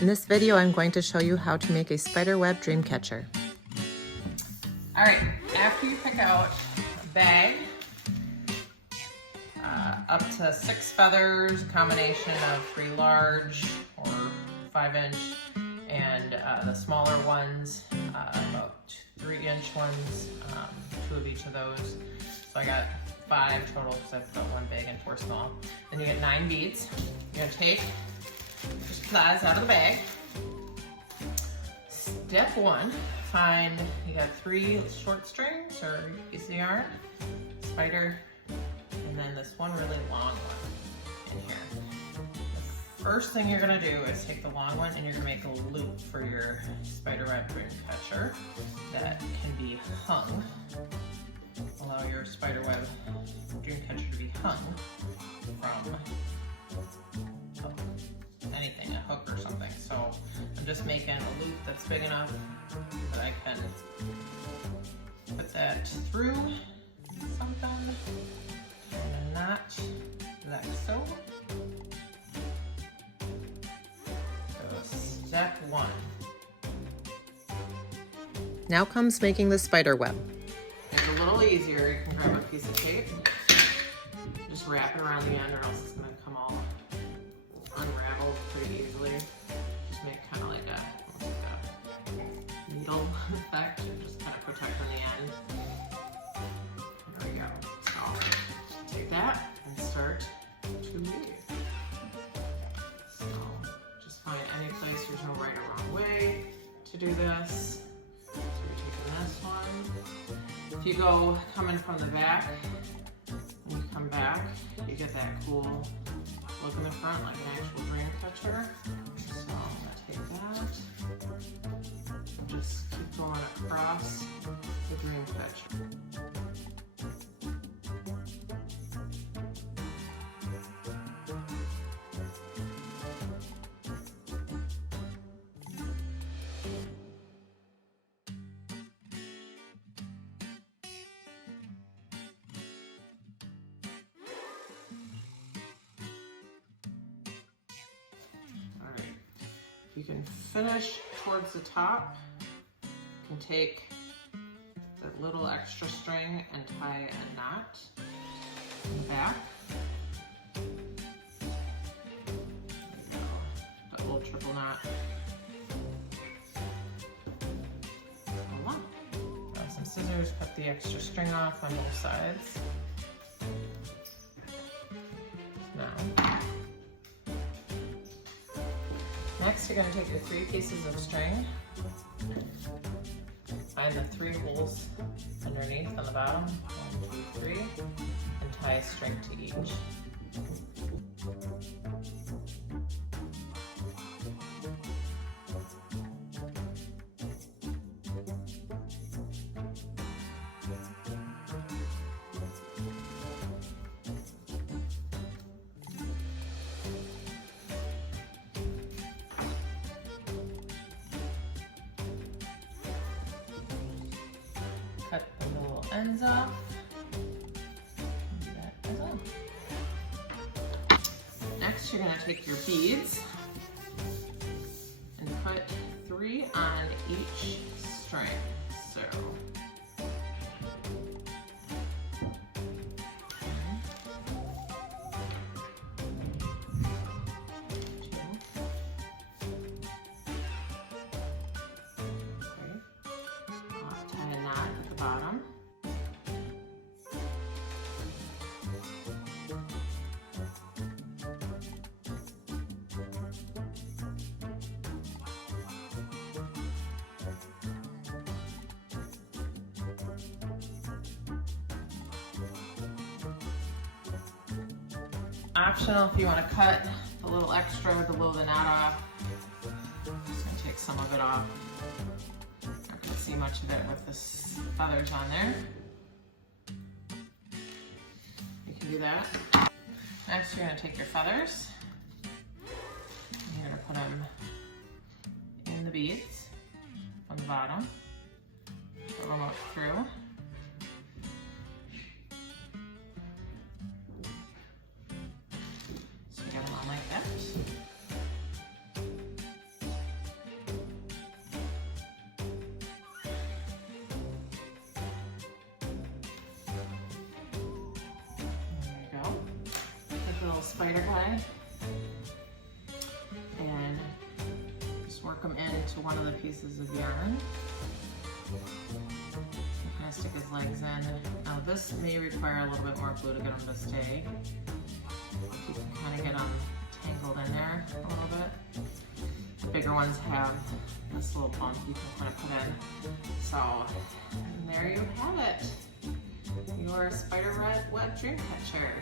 In this video, I'm going to show you how to make a spiderweb dream catcher. All right, after you pick out a bag, up to 6 feathers, a combination of 3 large or 5-inch, and the smaller ones, about 3-inch ones, 2 of each of those. So I got 5 total because I've got 1 big and 4 small. Then you get 9 beads. You're gonna take your supplies out of the bag. Step 1, find, you got 3 short strings or piece of yarn, spider, and then this one really long one in here. The first thing you're gonna do is take the long one and you're gonna make a loop for your spiderweb dream catcher that can be hung. Allow your spiderweb dream catcher to be hung from anything, a hook or something. So I'm just making a loop that's big enough that I can put that through something and a knot like so. So step 1. Now comes making the spider web. It's a little easier. You can grab a piece of tape, just wrap it around the end, or else it's going to come all unraveled pretty easily. Just make kind of like a needle effect, and just kind of protect on the end. There we go. So take that and start to weave. So just find any place. There's no right or wrong way to do this. So you're taking this one. If you go coming from the back, and you come back, you get that cool look in the front like an actual dream catcher. So I'm gonna take that and just keep going across the dream catcher. You can finish towards the top. You can take the little extra string and tie a knot in the back. There you go. Double, triple knot. Voila. Grab some scissors, cut the extra string off on both sides. Now, next, you're going to take your 3 pieces of string, find the 3 holes underneath on the bottom, 1, 2, 3, and tie a string to each. Cut the little ends off. That is all. Next, you're going to take your beads and put 3 on each string. So, bottom. Optional if you want to cut the little extra below the knot off. I'm just going to take some of it off. Not going to see much of it with the feathers on there. You can do that. Next, you're going to take your feathers and you're going to put them in the beads on the bottom. Put them up through. So you get them on like that. little spider guy and just work him into one of the pieces of yarn. Kind of stick his legs in. Now this may require a little bit more glue to get him to stay. You can kind of get them tangled in there a little bit. The bigger ones have this little bump you can kind of put in. So there you have it. Your spider web dream catcher.